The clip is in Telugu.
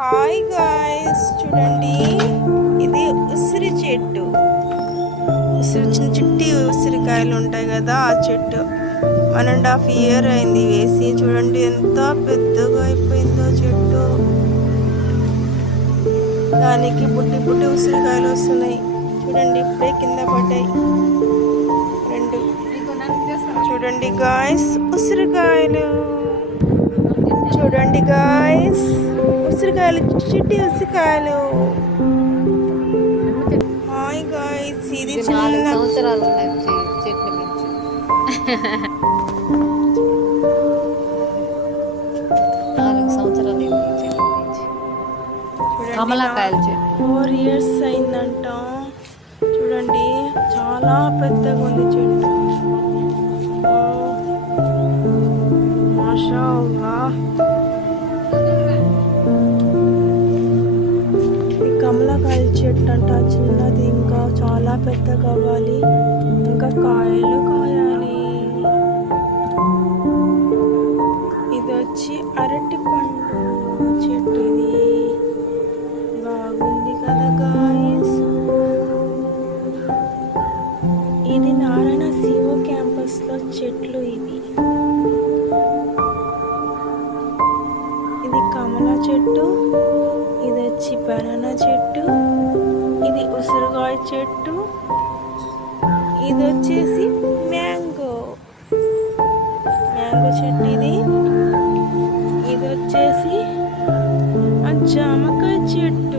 హాయ్ గాయ్స్, చూడండి ఇది ఉసిరి చెట్టు. చిన్న చిట్టి ఉసిరికాయలు ఉంటాయి కదా, ఆ చెట్టు 1.5 year అయింది వేసి. చూడండి ఎంత పెద్దగా అయిపోయిందో చెట్టు. దానికి బుట్టి బుట్టి ఉసిరికాయలు వస్తున్నాయి. చూడండి ఇప్పుడే కింద పడ్డాయి 2. చూడండి గాయ్స్, ఉసిరికాయలు చూడండి గాయ్స్, ఉసిరికాయలు, చిట్టి ఉసిరికాయలు. హాయ్ గాయ్స్, ఇది చిన్న సంవత్సరాలు చెట్లు మించి 4 సంవత్సరాలు చెట్లు మించి కమలాకాయల చెట్టు 4 years అయిందంట. చూడండి చాలా పెద్దగా ఉంది చెట్టు. మాషాఅల్లాహ్. కమలాకాయల చెట్టు అంట, చిన్నది, ఇంకా చాలా పెద్దగా అవ్వాలి, ఇంకా కాయలు కాయాలి. ఇది వచ్చి అరటి పండు చెట్టు. ఇది బాగుంది కదా గాయ్స్. ఇది నారాయణ సిఓ క్యాంపస్ లో చెట్లు. ఇది కమలా చెట్టు, ఇది వచ్చి బనానా చెట్టు, ఇది ఉసిరికాయ చెట్టు, ఇది వచ్చేసి మ్యాంగో చెట్టు. ఇది వచ్చేసి జామకాయ చెట్టు.